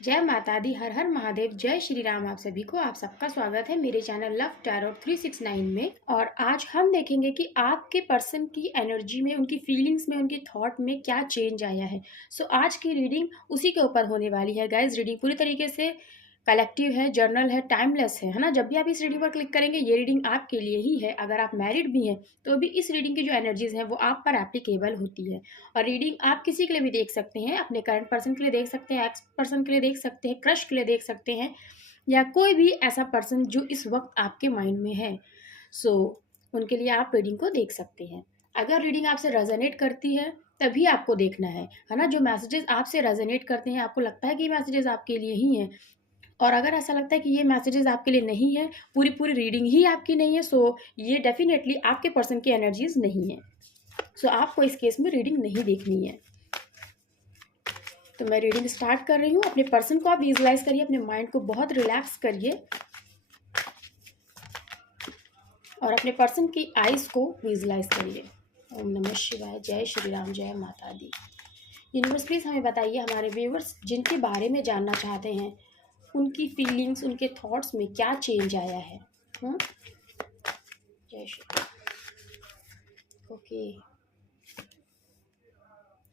जय माता दी, हर हर महादेव, जय श्री राम। आप सभी को आप सबका स्वागत है मेरे चैनल लव टैरोट 369 में। और आज हम देखेंगे कि आपके पर्सन की एनर्जी में, उनकी फीलिंग्स में, उनके थॉट में क्या चेंज आया है। आज की रीडिंग उसी के ऊपर होने वाली है गाइज। रीडिंग पूरी तरीके से कलेक्टिव है, जर्नल है, टाइमलेस है ना। जब भी आप इस रीडिंग पर क्लिक करेंगे ये रीडिंग आपके लिए ही है। अगर आप मैरिड भी हैं तो भी इस रीडिंग की जो एनर्जीज हैं वो आप पर एप्लीकेबल होती है। और रीडिंग आप किसी के लिए भी देख सकते हैं, अपने करंट पर्सन के लिए देख सकते हैं, एक्स पर्सन के लिए देख सकते हैं, क्रश के लिए देख सकते हैं, या कोई भी ऐसा पर्सन जो इस वक्त आपके माइंड में है। उनके लिए आप रीडिंग को देख सकते हैं। अगर रीडिंग आपसे रेजोनेट करती है तभी आपको देखना है ना। जो मैसेजेस आपसे रेजोनेट करते हैं, आपको लगता है कि ये मैसेजेस आपके लिए ही हैं, और अगर ऐसा लगता है कि ये मैसेजेस आपके लिए नहीं है, पूरी पूरी रीडिंग ही आपकी नहीं है, ये डेफिनेटली आपके पर्सन की एनर्जीज नहीं है। आपको इस केस में रीडिंग नहीं देखनी है। तो मैं रीडिंग स्टार्ट कर रही हूँ। अपने पर्सन को आप विजुलाइज करिए, अपने माइंड को बहुत रिलैक्स करिए और अपने पर्सन की आईज को विजुलाइज करिए। ओम नमः शिवाय, जय श्री राम, जय माता दी। यूनिवर्स प्लीज हमें बताइए, हमारे व्यूअर्स जिनके बारे में जानना चाहते हैं, उनकी फीलिंग्स, उनके थॉट्स में क्या चेंज आया है। जय श्री। ओके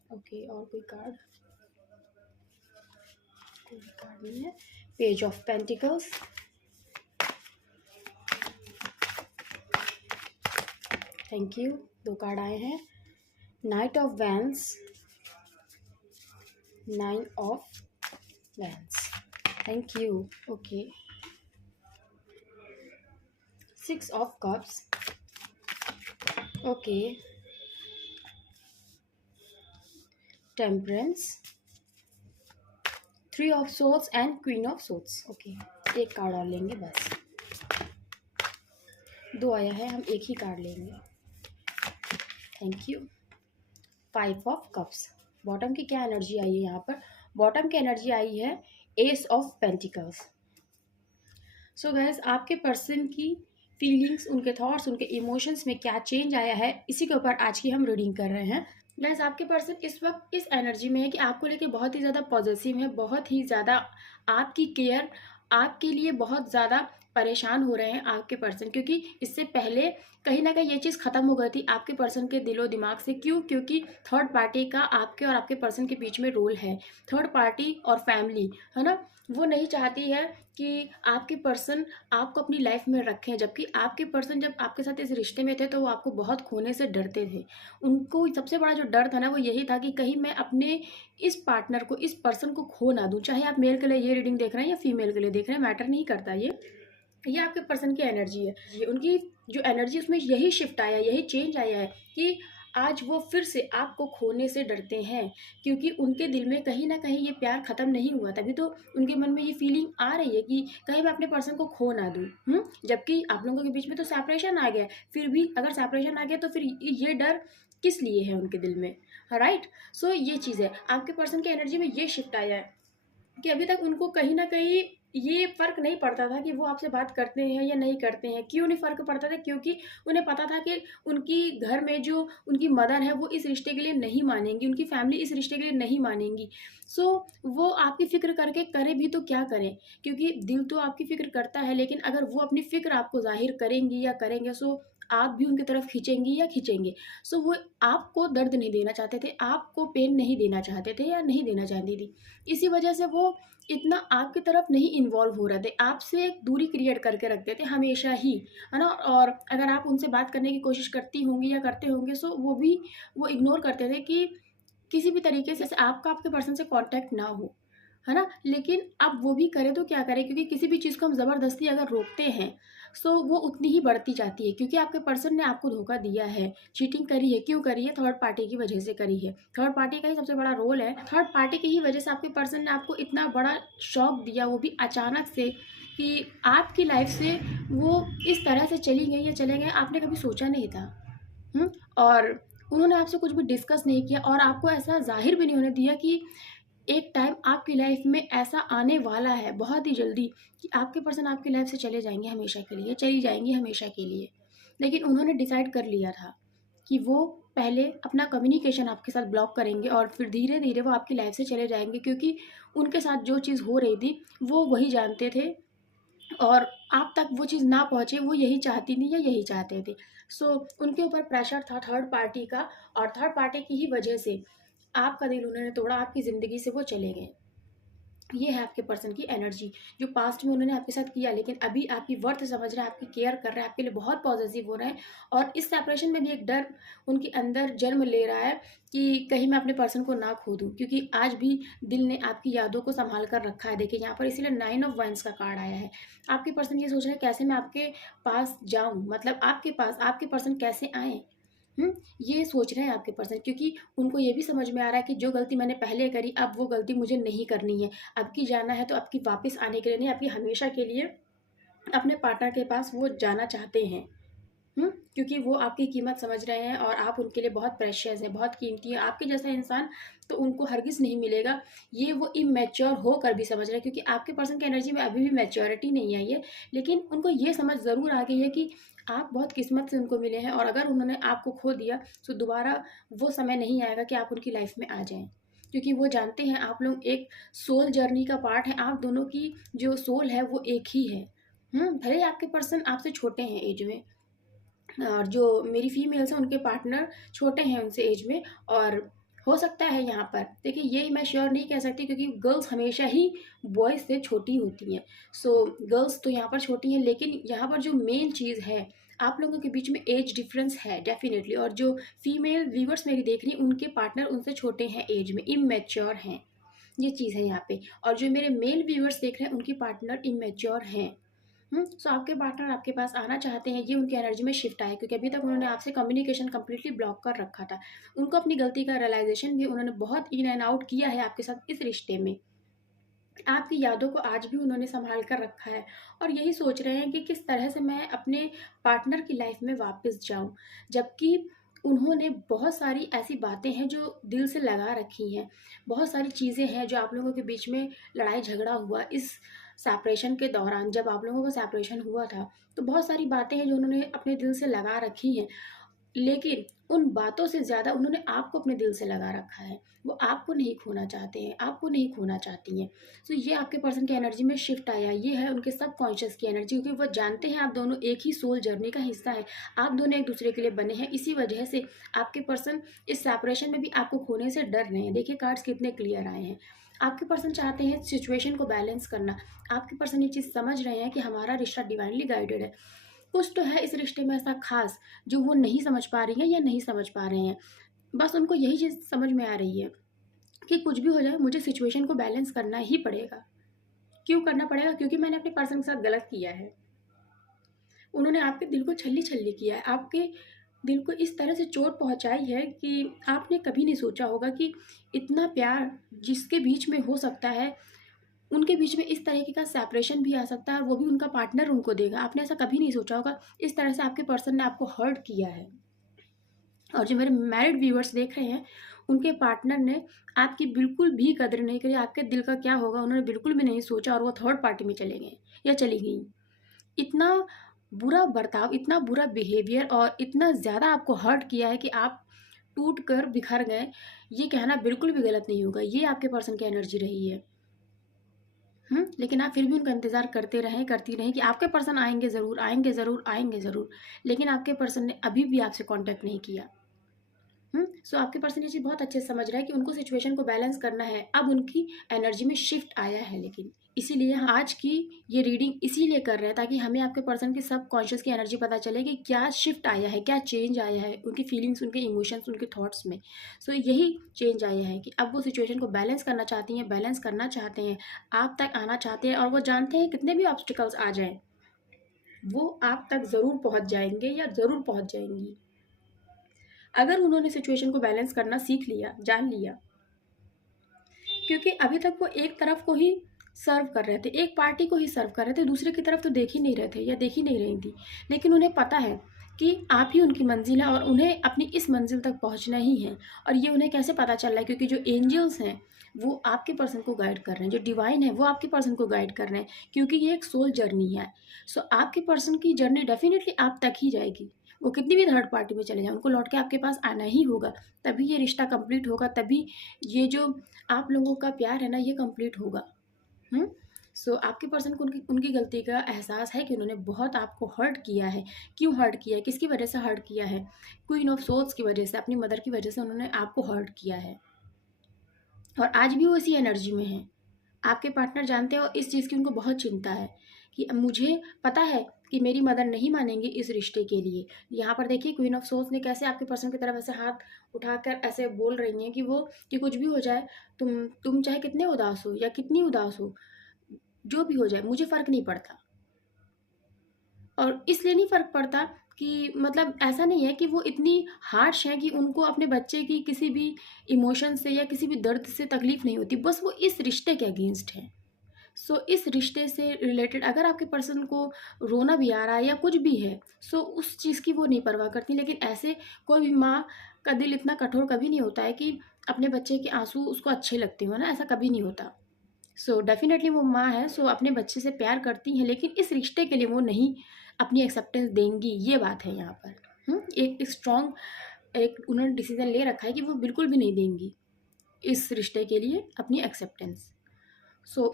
ओके, और कोई कार्ड? कोई कार्ड नहीं है। Page of pentacles, thank you. 2 card आए हैं। Night of vents, 9 of vents, thank you. Okay. 6 of cups, okay. Temperance, 3 of swords and queen of swords. Okay, एक कार्ड और लेंगे बस। 2 आया है, हम एक ही कार्ड लेंगे। Thank you. 5 of cups. Bottom की क्या एनर्जी आई है यहाँ पर? बॉटम की एनर्जी आई है एस ऑफ पेंटिकल्स। गाइस, आपके पर्सन की फीलिंग्स, उनके थॉट्स, उनके इमोशंस में क्या चेंज आया है, इसी के ऊपर आज की हम रीडिंग कर रहे हैं। गाइस, आपके पर्सन इस वक्त इस एनर्जी में है कि आपको लेके बहुत ही ज़्यादा पॉजिटिव है, बहुत ही ज़्यादा आपकी केयर, आपके लिए बहुत ज़्यादा परेशान हो रहे हैं आपके पर्सन, क्योंकि इससे पहले कहीं ना कहीं ये चीज़ ख़त्म हो गई थी आपके पर्सन के दिलो दिमाग से। क्यों? क्योंकि थर्ड पार्टी का आपके और आपके पर्सन के बीच में रोल है। थर्ड पार्टी और फैमिली, है ना, वो नहीं चाहती है कि आपके पर्सन आपको अपनी लाइफ में रखें, जबकि आपके पर्सन जब आपके साथ इस रिश्ते में थे तो वो आपको बहुत खोने से डरते थे। उनको सबसे बड़ा जो डर था ना, वो यही था कि कहीं मैं अपने इस पार्टनर को, इस पर्सन को खो ना दूं। चाहे आप मेल के लिए ये रीडिंग देख रहे हैं या फीमेल के लिए देख रहे हैं, मैटर नहीं करता। ये आपके पर्सन की एनर्जी है। ये उनकी जो एनर्जी, उसमें यही शिफ्ट आया, यही चेंज आया है कि आज वो फिर से आपको खोने से डरते हैं, क्योंकि उनके दिल में कहीं ना कहीं ये प्यार ख़त्म नहीं हुआ। तभी तो उनके मन में ये फीलिंग आ रही है कि कहीं मैं अपने पर्सन को खो ना दूँ। जबकि आप लोगों के बीच में तो सेपरेशन आ गया, फिर भी अगर सेपरेशन आ गया तो फिर ये डर किस लिए है उनके दिल में, राइट। ये चीज़ है, आपके पर्सन की एनर्जी में ये शिफ्ट आया है कि अभी तक उनको कहीं ना कहीं ये फ़र्क नहीं पड़ता था कि वो आपसे बात करते हैं या नहीं करते हैं। क्यों नहीं फ़र्क पड़ता था? क्योंकि उन्हें पता था कि उनकी घर में जो उनकी मदर है वो इस रिश्ते के लिए नहीं मानेंगी, उनकी फैमिली इस रिश्ते के लिए नहीं मानेंगी। वो आपकी फ़िक्र करके करे भी तो क्या करें, क्योंकि दिल तो आपकी फ़िक्र करता है, लेकिन अगर वो अपनी फ़िक्र आपको ज़ाहिर करेंगी या करेंगे, आप भी उनकी तरफ खींचेंगी या खींचेंगे। वो आपको दर्द नहीं देना चाहते थे, आपको पेन नहीं देना चाहते थे या नहीं देना चाहती थी। इसी वजह से वो इतना आपकी तरफ नहीं इन्वॉल्व हो रहे थे, आपसे एक दूरी क्रिएट करके रखते थे हमेशा ही, है ना। और अगर आप उनसे बात करने की कोशिश करती होंगी या करते होंगे, वो इग्नोर करते थे कि किसी भी तरीके से आपका आपके पर्सन से कांटेक्ट ना हो, है ना। लेकिन अब वो भी करे तो क्या करें, क्योंकि किसी भी चीज़ को हम ज़बरदस्ती अगर रोकते हैं वो उतनी ही बढ़ती जाती है, क्योंकि आपके पर्सन ने आपको धोखा दिया है, चीटिंग करी है। क्यों करी है? थर्ड पार्टी की वजह से करी है। थर्ड पार्टी का ही सबसे बड़ा रोल है। थर्ड पार्टी की ही वजह से आपके पर्सन ने आपको इतना बड़ा शॉक दिया, वो भी अचानक से, कि आपकी लाइफ से वो इस तरह से चली गई या चले गए, आपने कभी सोचा नहीं था। और उन्होंने आपसे कुछ भी डिस्कस नहीं किया, और आपको ऐसा जाहिर भी नहीं होने दिया कि एक टाइम आपकी लाइफ में ऐसा आने वाला है बहुत ही जल्दी कि आपके पर्सन आपकी लाइफ से चले जाएंगे हमेशा के लिए, चली जाएंगी हमेशा के लिए। लेकिन उन्होंने डिसाइड कर लिया था कि वो पहले अपना कम्युनिकेशन आपके साथ ब्लॉक करेंगे और फिर धीरे धीरे वो आपकी लाइफ से चले जाएंगे, क्योंकि उनके साथ जो चीज़ हो रही थी वो वही जानते थे और आप तक वो चीज़ ना पहुँचे वो यही चाहती थी या यही चाहते थे। सो उनके ऊपर प्रेशर था थर्ड पार्टी का, और थर्ड पार्टी की ही वजह से आपका दिल उन्होंने तोड़ा, आपकी ज़िंदगी से वो चले गए। ये है आपके पर्सन की एनर्जी, जो पास्ट में उन्होंने आपके साथ किया, लेकिन अभी आपकी वर्थ समझ रहे हैं, आपकी केयर कर रहे हैं, आपके लिए बहुत पॉजिटिव हो रहे हैं। और इस सेपरेशन में भी एक डर उनके अंदर जन्म ले रहा है कि कहीं मैं अपने पर्सन को ना खो दूँ, क्योंकि आज भी दिल ने आपकी यादों को संभाल कर रखा है। देखिए यहाँ पर इसीलिए 9 ऑफ वाइन्स का कार्ड आया है। आपके पर्सन ये सोच रहे हैं कैसे मैं आपके पास जाऊँ, मतलब आपके पास आपके पर्सन कैसे आएँ। ये सोच रहे हैं आपके पर्सन, क्योंकि उनको ये भी समझ में आ रहा है कि जो गलती मैंने पहले करी अब वो गलती मुझे नहीं करनी है। अब की जाना है तो आपकी वापस आने के लिए नहीं, आपकी हमेशा के लिए अपने पार्टनर के पास वो जाना चाहते हैं। क्योंकि वो आपकी कीमत समझ रहे हैं और आप उनके लिए बहुत प्रेशियस है, बहुत कीमती है। आपके जैसा इंसान तो उनको हरगिज़ नहीं मिलेगा। ये वो इमैच्योर होकर भी समझ रहे हैं, क्योंकि आपके पर्सन की एनर्जी में अभी भी मैच्योरिटी नहीं आई है, लेकिन उनको ये समझ ज़रूर आ गई है कि आप बहुत किस्मत से उनको मिले हैं, और अगर उन्होंने आपको खो दिया तो दोबारा वो समय नहीं आएगा कि आप उनकी लाइफ में आ जाएँ। क्योंकि वो जानते हैं आप लोग एक सोल जर्नी का पार्ट हैं, आप दोनों की जो सोल है वो एक ही है। भले ही आपके पर्सन आपसे छोटे हैं एज में, और जो मेरी फीमेल्स हैं उनके पार्टनर छोटे हैं उनसे एज में, और हो सकता है यहाँ पर देखिए ये मैं श्योर नहीं कह सकती, क्योंकि गर्ल्स हमेशा ही बॉयज़ से छोटी होती हैं। सो गर्ल्स तो यहाँ पर छोटी हैं, लेकिन यहाँ पर जो मेन चीज़ है आप लोगों के बीच में एज डिफरेंस है डेफिनेटली, और जो फीमेल व्यूवर्स मेरी देख रही हैं उनके पार्टनर उनसे छोटे हैं एज में, इमेच्योर हैं। ये चीज़ है यहाँ पे। और जो मेरे मेल व्यूवर्स देख रहे हैं उनके पार्टनर इमेच्योर हैं। सो आपके पार्टनर आपके पास आना चाहते हैं, ये उनकी एनर्जी में शिफ्ट आया, क्योंकि अभी तक उन्होंने आपसे कम्युनिकेशन कम्प्लीटली ब्लॉक कर रखा था। उनको अपनी गलती का रियलाइजेशन भी उन्होंने बहुत इन एंड आउट किया है आपके साथ इस रिश्ते में। आपकी यादों को आज भी उन्होंने संभाल कर रखा है, और यही सोच रहे हैं कि किस तरह से मैं अपने पार्टनर की लाइफ में वापस जाऊं, जबकि उन्होंने बहुत सारी ऐसी बातें हैं जो दिल से लगा रखी हैं। बहुत सारी चीज़ें हैं जो आप लोगों के बीच में लड़ाई झगड़ा हुआ इस सेपरेशन के दौरान, जब आप लोगों का सेपरेशन हुआ था तो बहुत सारी बातें हैं जो उन्होंने अपने दिल से लगा रखी हैं, लेकिन उन बातों से ज़्यादा उन्होंने आपको अपने दिल से लगा रखा है। वो आपको नहीं खोना चाहते हैं, आपको नहीं खोना चाहती हैं। तो ये आपके पर्सन की एनर्जी में शिफ्ट आया, ये है उनके सबकॉन्शियस की एनर्जी, क्योंकि वो जानते हैं आप दोनों एक ही सोल जर्नी का हिस्सा है। आप दोनों एक दूसरे के लिए बने हैं, इसी वजह से आपके पर्सन इस सेपरेशन में भी आपको खोने से डर रहे हैं। देखिए कार्ड्स कितने क्लियर आए हैं। आपके पर्सन चाहते हैं सिचुएशन को बैलेंस करना। आपके पर्सन ये चीज़ समझ रहे हैं कि हमारा रिश्ता डिवाइनली गाइडेड है। कुछ तो है इस रिश्ते में ऐसा खास जो वो नहीं समझ पा रही हैं या नहीं समझ पा रहे हैं। बस उनको यही चीज़ समझ में आ रही है कि कुछ भी हो जाए मुझे सिचुएशन को बैलेंस करना ही पड़ेगा। क्यों करना पड़ेगा? क्योंकि मैंने अपने पर्सन के साथ गलत किया है। उन्होंने आपके दिल को छल्ली-छल्ली किया है। आपके दिल को इस तरह से चोट पहुँचाई है कि आपने कभी नहीं सोचा होगा कि इतना प्यार जिसके बीच में हो सकता है, उनके बीच में इस तरीके का सेपरेशन भी आ सकता है, और वो भी उनका पार्टनर उनको देगा। आपने ऐसा कभी नहीं सोचा होगा। इस तरह से आपके पर्सन ने आपको हर्ट किया है। और जो मेरे मैरिड व्यूअर्स देख रहे हैं, उनके पार्टनर ने आपकी बिल्कुल भी कदर नहीं करी। आपके दिल का क्या होगा उन्होंने बिल्कुल भी नहीं सोचा, और वो थर्ड पार्टी में चले गए या चली गई। इतना बुरा बर्ताव, इतना बुरा बिहेवियर, और इतना ज़्यादा आपको हर्ट किया है कि आप टूट कर बिखर गए। ये कहना बिल्कुल भी गलत नहीं होगा। ये आपके पर्सन की एनर्जी रही है। लेकिन आप फिर भी उनका इंतज़ार करते रहें, करती रहें कि आपके पर्सन आएँगे ज़रूर, आएँगे ज़रूर, आएँगे ज़रूर। लेकिन आपके पर्सन ने अभी भी आपसे कॉन्टैक्ट नहीं किया। सो आपके पर्सन ये चीज़ बहुत अच्छे से समझ रहा है कि उनको सिचुएशन को बैलेंस करना है। अब उनकी एनर्जी में शिफ्ट आया है, लेकिन इसीलिए हम आज की ये रीडिंग इसीलिए कर रहे हैं ताकि हमें आपके पर्सन की सबकॉन्शियस की एनर्जी पता चले कि क्या शिफ्ट आया है, क्या चेंज आया है उनकी फीलिंग्स, उनके इमोशंस, उनके थॉट्स में। सो यही चेंज आया है कि अब वो सिचुएशन को बैलेंस करना चाहती हैं, बैलेंस करना चाहते हैं, आप तक आना चाहते हैं, और वो जानते हैं कितने भी ऑब्स्टिकल्स आ जाएँ, वो आप तक ज़रूर पहुँच जाएँगे या ज़रूर पहुँच जाएँगी। अगर उन्होंने सिचुएशन को बैलेंस करना सीख लिया, जान लिया, क्योंकि अभी तक वो एक तरफ को ही सर्व कर रहे थे, एक पार्टी को ही सर्व कर रहे थे, दूसरे की तरफ तो देख ही नहीं रहे थे या देख ही नहीं रही थी। लेकिन उन्हें पता है कि आप ही उनकी मंजिल है और उन्हें अपनी इस मंजिल तक पहुंचना ही है। और ये उन्हें कैसे पता चल रहा है? क्योंकि जो एंजल्स हैं वो आपके पर्सन को गाइड कर रहे हैं, जो डिवाइन है वो आपके पर्सन को गाइड कर रहे हैं, क्योंकि ये एक सोल जर्नी है। सो आपके पर्सन की जर्नी डेफिनेटली आप तक ही जाएगी। वो कितनी भी थर्ड पार्टी में चले जाएं, उनको लौट के आपके पास आना ही होगा, तभी ये रिश्ता कंप्लीट होगा, तभी ये जो आप लोगों का प्यार है ना ये कंप्लीट होगा। सो आपके पर्सन को उनकी उनकी गलती का एहसास है कि उन्होंने बहुत आपको हर्ट किया है। क्यों हर्ट किया है, किसकी वजह से हर्ट किया है? क्वीन ऑफ सोल्स की वजह से, अपनी मदर की वजह से उन्होंने आपको हर्ट किया है, और आज भी वो इसी एनर्जी में है। आपके पार्टनर जानते हो इस चीज़ की उनको बहुत चिंता है कि मुझे पता है कि मेरी मदर नहीं मानेंगी इस रिश्ते के लिए। यहाँ पर देखिए क्वीन ऑफ सोल्स ने कैसे आपके पर्सन की तरफ ऐसे हाथ उठाकर ऐसे बोल रही हैं कि वो कि कुछ भी हो जाए, तुम चाहे कितने उदास हो या कितनी उदास हो, जो भी हो जाए मुझे फ़र्क नहीं पड़ता। और इसलिए नहीं फ़र्क पड़ता कि मतलब ऐसा नहीं है कि वो इतनी हार्श हैं कि उनको अपने बच्चे की किसी भी इमोशन से या किसी भी दर्द से तकलीफ़ नहीं होती, बस वो इस रिश्ते के अगेंस्ट हैं। सो इस रिश्ते से रिलेटेड अगर आपके पर्सन को रोना भी आ रहा है या कुछ भी है, सो उस चीज़ की वो नहीं परवाह करती। लेकिन ऐसे कोई भी माँ का दिल इतना कठोर कभी नहीं होता है कि अपने बच्चे के आंसू उसको अच्छे लगते हो ना, ऐसा कभी नहीं होता। सो डेफिनेटली वो माँ है, सो अपने बच्चे से प्यार करती हैं, लेकिन इस रिश्ते के लिए वो नहीं अपनी एक्सेप्टेंस देंगी, ये बात है यहाँ पर। एक स्ट्रॉन्ग एक उन्होंने डिसीजन ले रखा है कि वो बिल्कुल भी नहीं देंगी इस रिश्ते के लिए अपनी एक्सेप्टेंस।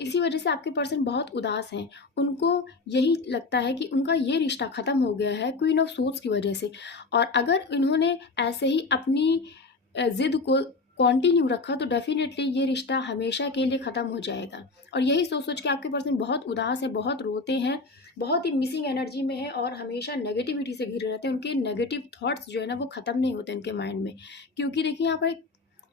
इसी वजह से आपके पर्सन बहुत उदास हैं। उनको यही लगता है कि उनका ये रिश्ता ख़त्म हो गया है क्वीन ऑफ सोर्ड्स की वजह से, और अगर इन्होंने ऐसे ही अपनी ज़िद को कंटिन्यू रखा तो डेफ़िनेटली ये रिश्ता हमेशा के लिए ख़त्म हो जाएगा। और यही सोच-सोच के आपके पर्सन बहुत उदास है, बहुत रोते हैं, बहुत ही मिसिंग एनर्जी में है और हमेशा नेगेटिविटी से घिरे रहते हैं। उनके नेगेटिव थॉट्स जो है ना वो ख़त्म नहीं होते उनके माइंड में। क्योंकि देखिए यहाँ पर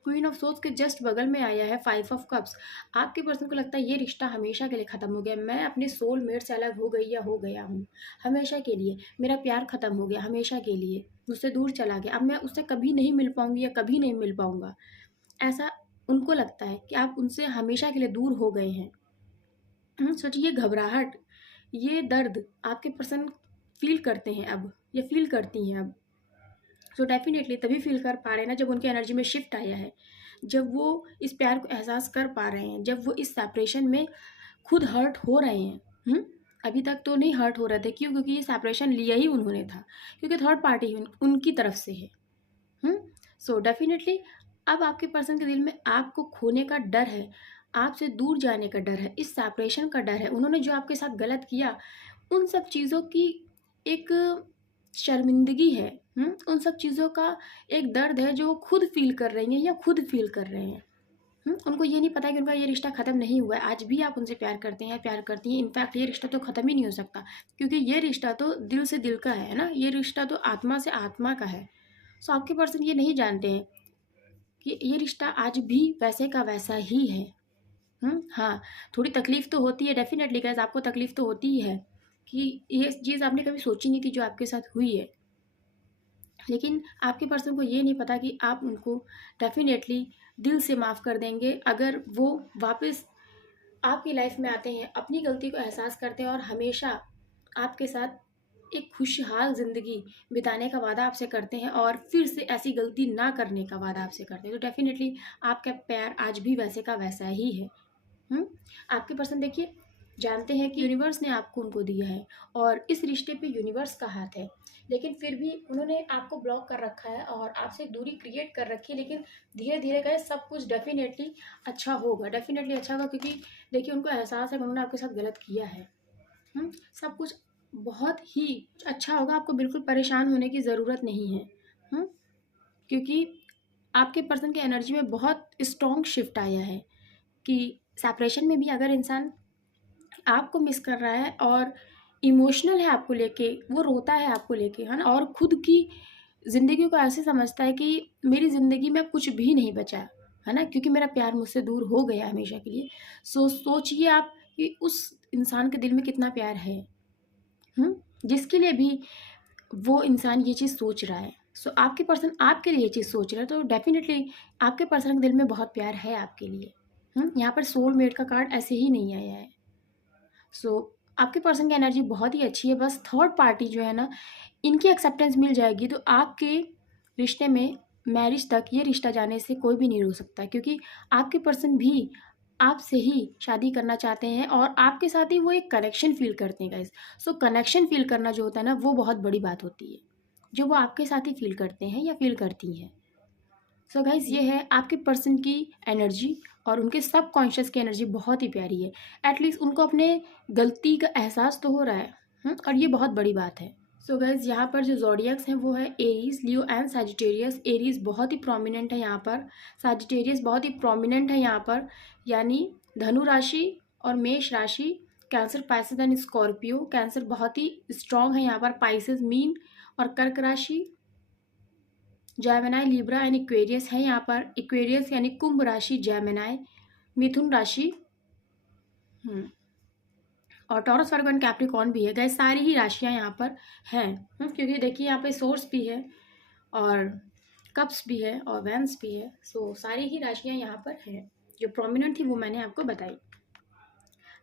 क्वीन ऑफ सोर्ड्स के जस्ट बगल में आया है 5 ऑफ कप्स। आपके पर्सन को लगता है ये रिश्ता हमेशा के लिए ख़त्म हो गया, मैं अपने सोलमेट से अलग हो गई या हो गया हूँ, हमेशा के लिए। मेरा प्यार ख़त्म हो गया हमेशा के लिए, मुझसे दूर चला गया, अब मैं उससे कभी नहीं मिल पाऊँगी या कभी नहीं मिल पाऊँगा। ऐसा उनको लगता है कि आप उनसे हमेशा के लिए दूर हो गए हैं। सोचिए ये घबराहट, ये दर्द आपके पर्सन फ़ील करते हैं अब, या फ़ील करती हैं अब। सो डेफ़िनेटली तभी फ़ील कर पा रहे हैं ना जब उनकी एनर्जी में शिफ्ट आया है, जब वो इस प्यार को एहसास कर पा रहे हैं, जब वो इस सेपरेशन में खुद हर्ट हो रहे हैं। अभी तक तो नहीं हर्ट हो रहे थे, क्यों? क्योंकि ये सेपरेशन लिया ही उन्होंने था, क्योंकि थर्ड पार्टी उनकी तरफ से है। सो डेफ़िनेटली अब आपके पर्सन के दिल में आपको खोने का डर है, आपसे दूर जाने का डर है, इस सेपरेशन का डर है। उन्होंने जो आपके साथ गलत किया, उन सब चीज़ों की एक शर्मिंदगी है। उन सब चीज़ों का एक दर्द है जो वो खुद फ़ील कर रही हैं या खुद फ़ील कर रहे हैं। उनको ये नहीं पता है कि उनका ये रिश्ता ख़त्म नहीं हुआ है। आज भी आप उनसे प्यार करते हैं, प्यार करती हैं। इनफैक्ट ये रिश्ता तो ख़त्म ही नहीं हो सकता, क्योंकि ये रिश्ता तो दिल से दिल का है ना, ये रिश्ता तो आत्मा से आत्मा का है। सो आपके पर्सन ये नहीं जानते हैं कि ये रिश्ता आज भी वैसे का वैसा ही है। हाँ, थोड़ी तकलीफ़ तो होती है डेफ़िनेटली गाइज़, आपको तकलीफ़ तो होती ही है कि ये चीज़ आपने कभी सोची नहीं थी जो आपके साथ हुई है। लेकिन आपके पर्सन को ये नहीं पता कि आप उनको डेफ़िनेटली दिल से माफ़ कर देंगे अगर वो वापस आपकी लाइफ़ में आते हैं, अपनी गलती को एहसास करते हैं और हमेशा आपके साथ एक खुशहाल ज़िंदगी बिताने का वादा आपसे करते हैं और फिर से ऐसी गलती ना करने का वादा आपसे करते हैं। तो डेफ़िनेटली आपका प्यार आज भी वैसे का वैसा ही है। आपके पर्सन देखिए जानते हैं कि यूनिवर्स ने आपको उनको दिया है और इस रिश्ते पे यूनिवर्स का हाथ है, लेकिन फिर भी उन्होंने आपको ब्लॉक कर रखा है और आपसे दूरी क्रिएट कर रखी है। लेकिन धीरे धीरे गए सब कुछ डेफिनेटली अच्छा होगा, डेफिनेटली अच्छा होगा, क्योंकि देखिए उनको एहसास है कि उन्होंने आपके साथ गलत किया है। सब कुछ बहुत ही अच्छा होगा, आपको बिल्कुल परेशान होने की ज़रूरत नहीं है। क्योंकि आपके पर्सन की एनर्जी में बहुत स्ट्रॉन्ग शिफ्ट आया है कि सेपरेशन में भी अगर इंसान आपको मिस कर रहा है और इमोशनल है आपको लेके, वो रोता है आपको लेके, है ना, और खुद की ज़िंदगी को ऐसे समझता है कि मेरी ज़िंदगी में कुछ भी नहीं बचा, है ना, क्योंकि मेरा प्यार मुझसे दूर हो गया हमेशा के लिए। सोचिए आप कि उस इंसान के दिल में कितना प्यार है, जिसके लिए भी वो इंसान ये चीज़ सोच रहा है। आपके पर्सन आपके लिए ये चीज़ सोच रहा है, तो डेफ़िनेटली आपके पर्सन के दिल में बहुत प्यार है आपके लिए। यहाँ पर सोलमेट का कार्ड ऐसे ही नहीं आया है। आपके पर्सन की एनर्जी बहुत ही अच्छी है, बस थर्ड पार्टी जो है ना, इनकी एक्सेप्टेंस मिल जाएगी तो आपके रिश्ते में मैरिज तक ये रिश्ता जाने से कोई भी नहीं रोक सकता, क्योंकि आपके पर्सन भी आपसे ही शादी करना चाहते हैं और आपके साथ ही वो एक कनेक्शन फ़ील करते हैं गाइस। कनेक्शन फ़ील करना जो होता है ना, वो बहुत बड़ी बात होती है। जो वो आपके साथ ही फील करते हैं या फील करती हैं। सो गाइज ये है आपके पर्सन की एनर्जी, और उनके सब कॉन्शियस की एनर्जी बहुत ही प्यारी है। एटलीस्ट उनको अपने गलती का एहसास तो हो रहा है, और ये बहुत बड़ी बात है। सो गाइज यहाँ पर जो ज़ोडियक्स हैं वो है Aries, Leo and Sagittarius. Aries बहुत ही प्रोमिनेंट है यहाँ पर, सैजिटेरियस बहुत ही प्रोमिनेंट है यहाँ पर, यानी धनु राशि और मेष राशि, cancer, Pisces and Scorpio. Cancer बहुत ही स्ट्रॉन्ग है यहाँ पर, पाइसेस मीन, और कर्क राशि, जेमिनाई, लिब्रा एंड इक्वेरियस है यहाँ पर। इक्वेरियस यानी कुंभ राशि, जेमिनाई, मिथुन राशि, और टॉरस, वर्गो एंड कैप्रिकॉर्न भी है। गए सारी ही राशियाँ यहाँ पर हैं, क्योंकि देखिए यहाँ पे सोर्स भी है और कप्स भी है और वैंस भी है। सो सारी ही राशियाँ यहाँ पर हैं, जो प्रोमिनेंट थी वो मैंने आपको बताई।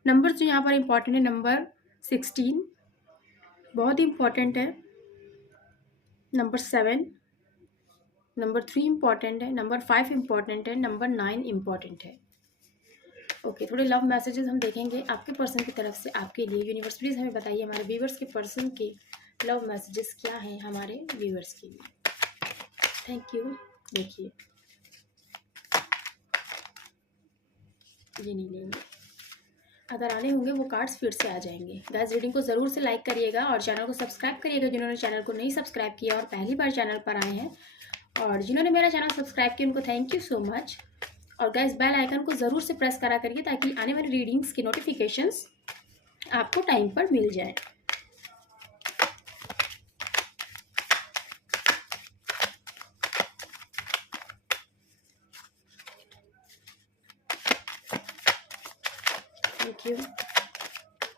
नंबर जो यहाँ पर इम्पॉर्टेंट है, नंबर 16 बहुत ही इम्पॉर्टेंट है, नंबर 7, नंबर 3 इम्पॉर्टेंट है, नंबर 5 इम्पॉर्टेंट है, नंबर 9 इम्पॉर्टेंट है। ओके, थोड़े लव मैसेजेस हम देखेंगे आपके पर्सन की तरफ से आपके लिए। यूनिवर्स प्लीज़ हमें बताइए हमारे व्यूवर्स के पर्सन के लव मैसेजेस क्या हैं हमारे व्यूवर्स के लिए। Thank you. देखिए ये नहीं लेंगे, अगर आने होंगे वो कार्ड्स फिर से आ जाएंगे। गाइस रीडिंग को ज़रूर से लाइक करिएगा और चैनल को सब्सक्राइब करिएगा जिन्होंने चैनल को नहीं सब्सक्राइब किया और पहली बार चैनल पर आए हैं, और जिन्होंने मेरा चैनल सब्सक्राइब किया उनको थैंक यू सो मच। और गाइस बेल आइकन को ज़रूर से प्रेस करा करिए ताकि आने वाली रीडिंग्स की नोटिफिकेशंस आपको टाइम पर मिल जाए। Thank you,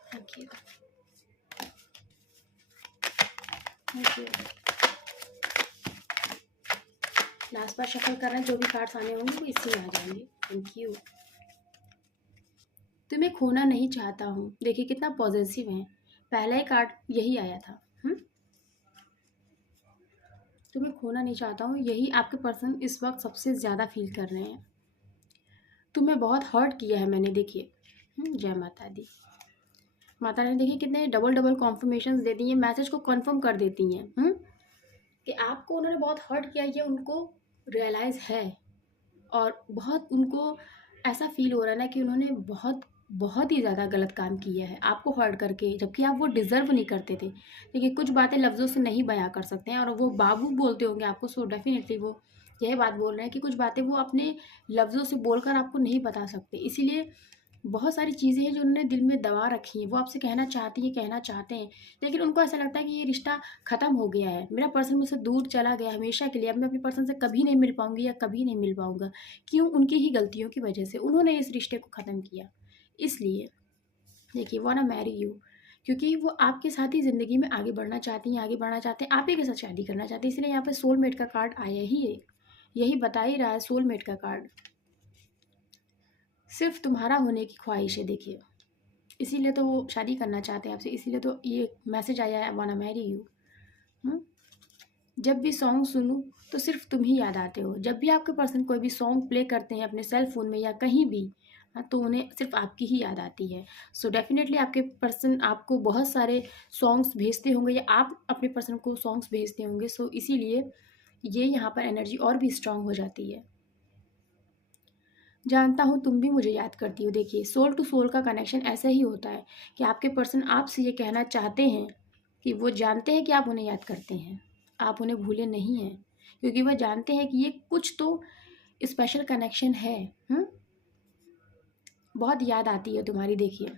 thank you, thank you. Last bar shuffle कर रहे हैं, जो भी कार्ड्स आने होंगे वो इसी में आ जाएंगे। Thank you. तुम्हें खोना नहीं चाहता हूँ, देखिए कितना पॉजिटिव है, पहला ही कार्ड यही आया था। तुम्हें खोना नहीं चाहता हूँ, यही आपके पर्सन इस वक्त सबसे ज़्यादा फील कर रहे हैं। तुम्हें बहुत हर्ट किया है मैंने, देखिए। जय माता दी। माता रानी देखिए कितने डबल डबल कॉन्फर्मेशन देती हैं, मैसेज को कन्फर्म कर देती हैं कि आपको उन्होंने बहुत हर्ट किया, ये उनको रियलाइज़ है, और बहुत उनको ऐसा फील हो रहा है ना कि उन्होंने बहुत बहुत ही ज़्यादा गलत काम किया है आपको हर्ट करके, जबकि आप वो डिज़र्व नहीं करते थे। देखिए कुछ बातें लफ्ज़ों से नहीं बयां कर सकते हैं, और वो बाबू बोलते होंगे आपको, सो डेफिनेटली वो यही बात बोल रहे हैं कि कुछ बातें वो अपने लफ्ज़ों से बोलकर आपको नहीं बता सकते। इसीलिए बहुत सारी चीज़ें हैं जो उन्होंने दिल में दबा रखी हैं, वो आपसे कहना चाहती हैं, कहना चाहते हैं, लेकिन उनको ऐसा लगता है कि ये रिश्ता ख़त्म हो गया है, मेरा पर्सन मुझसे दूर चला गया हमेशा के लिए, अब मैं अपने पर्सन से कभी नहीं मिल पाऊंगी या कभी नहीं मिल पाऊंगा। क्यों? उनकी ही गलतियों की वजह से उन्होंने इस रिश्ते को ख़त्म किया। इसलिए देखिए वाना मैरी यू, क्योंकि वो आपके साथ ही ज़िंदगी में आगे बढ़ना चाहती हैं, आगे बढ़ना चाहते हैं, आप ही के साथ शादी करना चाहते हैं। इसलिए यहाँ पे सोलमेट का कार्ड आया ही है, यही बता ही रहा है सोलमेट का कार्ड। सिर्फ तुम्हारा होने की ख्वाहिश है, देखिए इसीलिए तो वो शादी करना चाहते हैं आपसे, इसीलिए तो ये मैसेज आया है वाना मैरी यू। जब भी सॉन्ग सुनूं तो सिर्फ तुम ही याद आते हो। जब भी आपके पर्सन कोई भी सॉन्ग प्ले करते हैं अपने सेल फोन में या कहीं भी, तो उन्हें सिर्फ आपकी ही याद आती है। सो डेफिनेटली आपके पर्सन आपको बहुत सारे सॉन्ग्स भेजते होंगे या आप अपने पर्सन को सॉन्ग्स भेजते होंगे। सो इसीलिए ये यहाँ पर एनर्जी और भी स्ट्रांग हो जाती है। जानता हूँ तुम भी मुझे याद करती हो। देखिए सोल टू सोल का कनेक्शन ऐसा ही होता है कि आपके पर्सन आपसे ये कहना चाहते हैं कि वो जानते हैं कि आप उन्हें याद करते हैं, आप उन्हें भूले नहीं हैं, क्योंकि वह जानते हैं कि ये कुछ तो स्पेशल कनेक्शन है। बहुत याद आती है तुम्हारी, देखिए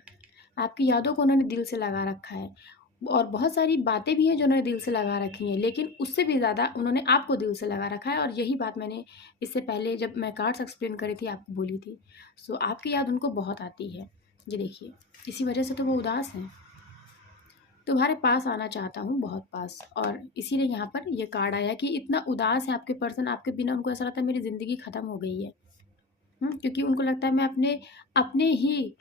आपकी यादों को उन्होंने दिल से लगा रखा है, और बहुत सारी बातें भी हैं जो उन्होंने दिल से लगा रखी हैं, लेकिन उससे भी ज़्यादा उन्होंने आपको दिल से लगा रखा है। और यही बात मैंने इससे पहले जब मैं कार्ड्स एक्सप्लेन करी थी आपको बोली थी। सो आपकी याद उनको बहुत आती है, ये देखिए इसी वजह से तो वो उदास हैं। तुम्हारे पास आना चाहता हूँ, बहुत पास, और इसीलिए यहाँ पर ये कार्ड आया कि इतना उदास है आपके पर्सन, आपके बिना उनको ऐसा लगता है मेरी ज़िंदगी ख़त्म हो गई है। क्योंकि उनको लगता है मैं अपने अपने ही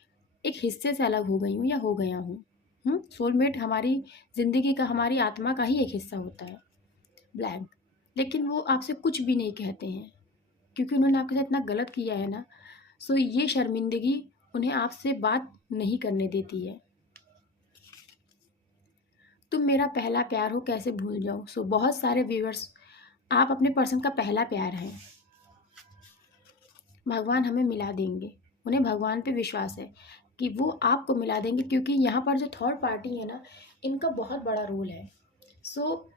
एक हिस्से से अलग हो गई हूँ या हो गया हूँ। सोलमेट हमारी ज़िंदगी का, हमारी आत्मा का ही एक हिस्सा होता है, ब्लैंक। लेकिन वो आपसे कुछ भी नहीं कहते हैं क्योंकि उन्होंने आपके साथ इतना गलत किया है ना। सो ये शर्मिंदगी उन्हें आपसे बात नहीं करने देती है। तुम मेरा पहला प्यार हो कैसे भूल जाऊँ। सो बहुत सारे व्यूअर्स, आप अपने पर्सन का पहला प्यार हैं। भगवान हमें मिला देंगे, उन्हें भगवान पे विश्वास है कि वो आपको मिला देंगे, क्योंकि यहाँ पर जो थर्ड पार्टी है ना, इनका बहुत बड़ा रोल है। सो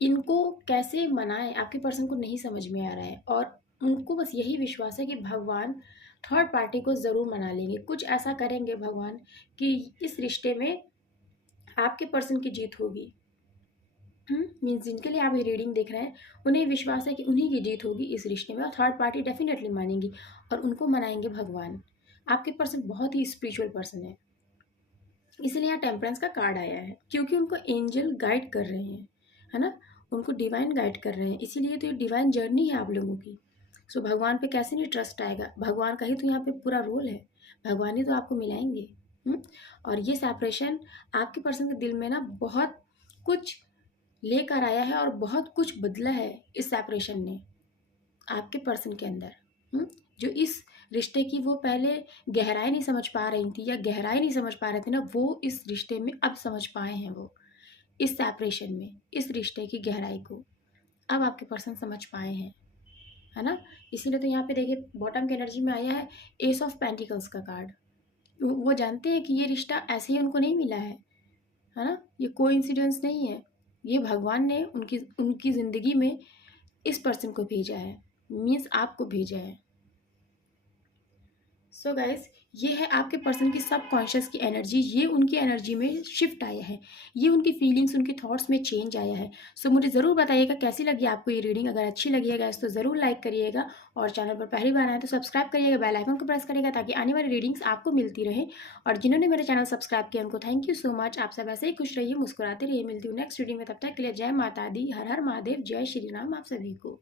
इनको कैसे मनाएं आपके पर्सन को नहीं समझ में आ रहा है, और उनको बस यही विश्वास है कि भगवान थर्ड पार्टी को ज़रूर मना लेंगे। कुछ ऐसा करेंगे भगवान कि इस रिश्ते में आपके पर्सन की जीत होगी। मीन्स जिनके लिए आप ये रीडिंग देख रहे हैं, उन्हें विश्वास है कि उन्हीं की जीत होगी इस रिश्ते में, और थर्ड पार्टी डेफिनेटली मानेंगी और उनको मनाएंगे भगवान। आपके पर्सन बहुत ही स्पिरिचुअल पर्सन है, इसलिए यहाँ टेम्परेंस का कार्ड आया है, क्योंकि उनको एंजल गाइड कर रहे हैं, है ना, उनको डिवाइन गाइड कर रहे हैं, इसीलिए तो ये डिवाइन जर्नी है आप लोगों की। सो भगवान पे कैसे नहीं ट्रस्ट आएगा, भगवान का ही तो यहाँ पे पूरा रोल है, भगवान ही तो आपको मिलाएंगे। और ये सेपरेशन आपके पर्सन के दिल में ना बहुत कुछ लेकर आया है और बहुत कुछ बदला है इस सेपरेशन ने आपके पर्सन के अंदर। जो इस रिश्ते की वो पहले गहराई नहीं समझ पा रही थी या गहराई नहीं समझ पा रहे थे ना, वो इस रिश्ते में अब समझ पाए हैं। वो इस सेपरेशन में इस रिश्ते की गहराई को अब आपके पर्सन समझ पाए हैं, है ना। इसीलिए तो यहाँ पे देखिए बॉटम की एनर्जी में आया है एस ऑफ पेंटिकल्स का कार्ड। वो जानते हैं कि ये रिश्ता ऐसे ही उनको नहीं मिला है ना, ये कोइंसिडेंस नहीं है, ये भगवान ने उनकी उनकी ज़िंदगी में इस पर्सन को भेजा है, मीन्स आपको भेजा है। सो गाइस, ये है आपके पर्सन की सब कॉन्शियस की एनर्जी, ये उनकी एनर्जी में शिफ्ट आया है, ये उनकी फीलिंग्स उनकी थॉट्स में चेंज आया है। सो मुझे ज़रूर बताइएगा कैसी लगी आपको ये रीडिंग। अगर अच्छी लगी है गाइस तो ज़रूर लाइक करिएगा, और चैनल पर पहली बार आए तो सब्सक्राइब करिएगा, बेल आइकन को प्रेस करिएगा ताकि आने वाली रीडिंग्स आपको मिलती रहे। और जिन्होंने मेरे चैनल सब्सक्राइब किया उनको थैंक यू सो मच। आप सब ऐसे ही खुश रहिए, मुस्कुराते रहिए। मिलती हूँ नेक्स्ट रीडिंग में, तब तक के लिए जय माता दी, हर हर महादेव, जय श्री राम आप सभी को।